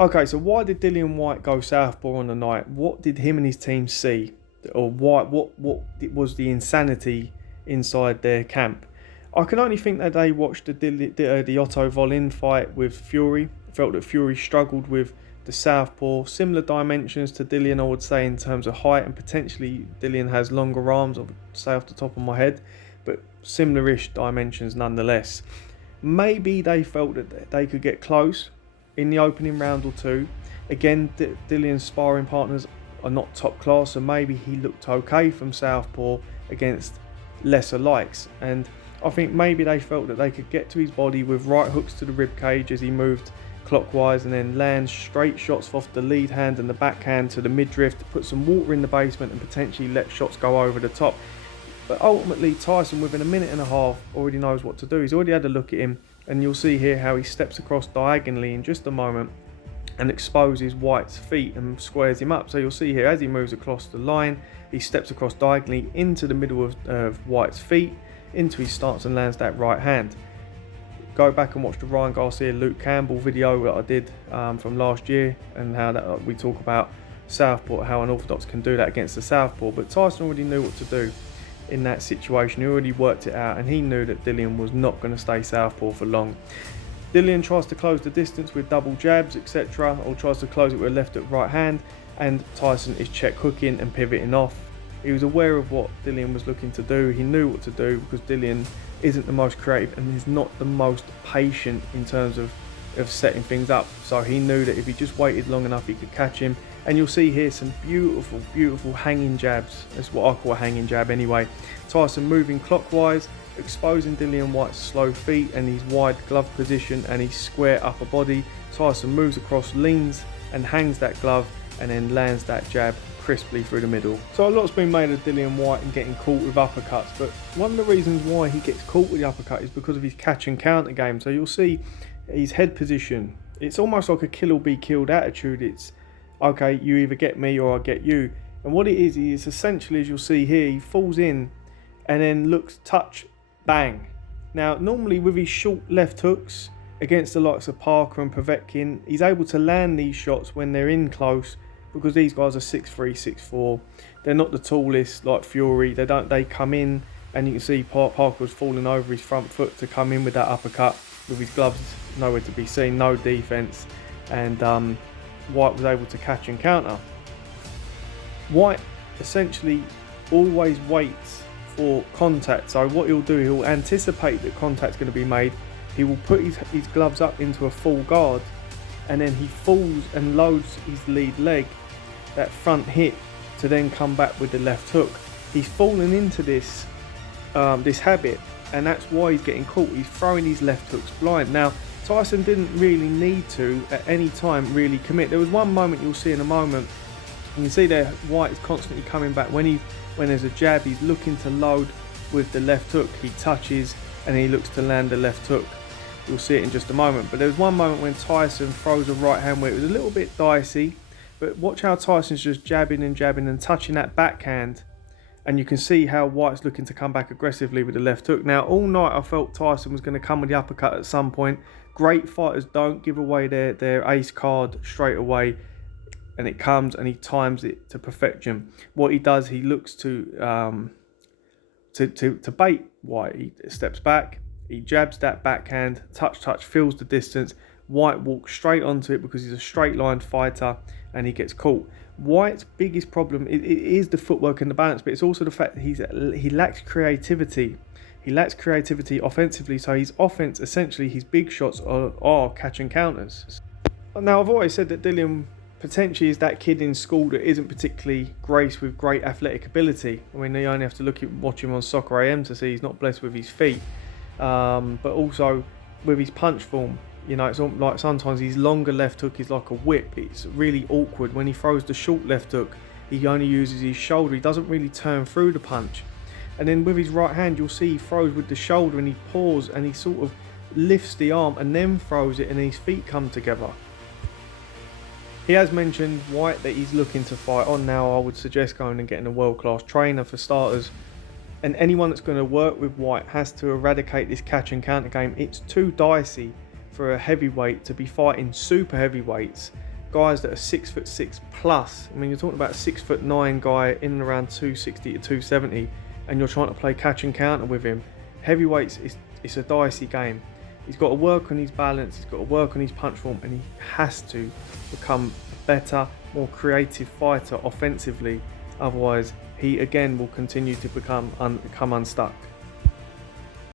Okay, so why did Dillian Whyte go southpaw on the night? What did him and his team see? Or why? What was the insanity inside their camp? I can only think that they watched the Otto Volin fight with Fury. Felt that Fury struggled with the southpaw. Similar dimensions to Dillian, I would say, in terms of height, and potentially Dillian has longer arms, I would say off the top of my head, but similar-ish dimensions nonetheless. Maybe they felt that they could get close in the opening round or two. Again, Dillian's sparring partners are not top class, so maybe he looked okay from southpaw against lesser likes, and I think maybe they felt that they could get to his body with right hooks to the rib cage as he moved clockwise, and then land straight shots off the lead hand and the backhand to the midriff to put some water in the basement and potentially let shots go over the top. But ultimately, Tyson, within a minute and a half, already knows what to do. He's already had a look at him, and you'll see here how he steps across diagonally in just a moment and exposes Whyte's feet and squares him up. So you'll see here, as he moves across the line, he steps across diagonally into the middle of Whyte's feet, into his stance, and lands that right hand. Go back and watch the Ryan Garcia Luke Campbell video that I did from last year, and how that we talk about southpaw, how an orthodox can do that against the southpaw. But Tyson already knew what to do in that situation. He already worked it out, and he knew that Dillian was not going to stay southpaw for long. Dillian tries to close the distance with double jabs, etc., or tries to close it with a left hook right hand, and Tyson is check hooking and pivoting off. He was aware of what Dillian was looking to do. He knew what to do, because Dillian isn't the most creative and is not the most patient in terms of setting things up. So he knew that if he just waited long enough, he could catch him. And you'll see here some beautiful hanging jabs. That's what I call a hanging jab anyway. Tyson moving clockwise, exposing Dillian Whyte's slow feet and his wide glove position and his square upper body. Tyson moves across, leans and hangs that glove, and then lands that jab crisply through the middle. So a lot's been made of Dillian Whyte and getting caught with uppercuts, but one of the reasons why he gets caught with the uppercut is because of his catch and counter game. So you'll see his head position. It's almost like a kill or be killed attitude. It's okay, you either get me or I get you. And what it is essentially, as you'll see here, he falls in and then looks, touch, bang. Now, normally with his short left hooks against the likes of Parker and Povetkin, he's able to land these shots when they're in close, because these guys are 6'3", 6'4". They're not the tallest like Fury. They come in, and you can see Parker was falling over his front foot to come in with that uppercut with his gloves nowhere to be seen, no defense, and Whyte was able to catch and counter. Whyte essentially always waits for contact. So what he'll do, he'll anticipate that contact's going to be made. He will put his gloves up into a full guard, and then he falls and loads his lead leg, that front hip, to then come back with the left hook. He's fallen into this habit, and that's why he's getting caught. He's throwing his left hooks blind. Now, Tyson didn't really need to at any time really commit. There was one moment you'll see in a moment. You can see there Whyte is constantly coming back. When there's a jab, he's looking to load with the left hook. He touches and he looks to land the left hook. You'll see it in just a moment. But there was one moment when Tyson throws a right hand where it was a little bit dicey. But watch how Tyson's just jabbing and touching that backhand. And you can see how Whyte's looking to come back aggressively with the left hook. Now, all night I felt Tyson was going to come with the uppercut at some point. Great fighters don't give away their ace card straight away. And it comes and he times it to perfection. What he does, he looks to bait Whyte. He steps back, he jabs that backhand, touch, fills the distance. Whyte walks straight onto it because he's a straight line fighter, and he gets caught. Whyte's biggest problem is the footwork and the balance, but it's also the fact that he lacks creativity. He lacks creativity offensively, so his offense, essentially his big shots are catch and counters. Now, I've always said that Dillian potentially is that kid in school that isn't particularly graced with great athletic ability. I mean, you only have to watch him on Soccer AM to see he's not blessed with his feet, but also with his punch form. You know, it's like sometimes his longer left hook is like a whip. It's really awkward. When he throws the short left hook, he only uses his shoulder. He doesn't really turn through the punch. And then with his right hand, you'll see he throws with the shoulder and he paws and he sort of lifts the arm and then throws it, and his feet come together. He has mentioned Whyte that he's looking to fight on now. I would suggest going and getting a world-class trainer for starters. And anyone that's going to work with Whyte has to eradicate this catch and counter game. It's too dicey for a heavyweight to be fighting super heavyweights guys that are 6'6" plus. I mean, you're talking about a 6'9" guy in and around 260 to 270, and you're trying to play catch and counter with him. Heavyweights, it's a dicey game. He's got to work on his balance, he's got to work on his punch form, and he has to become a better, more creative fighter offensively. Otherwise, he again will continue to become unstuck.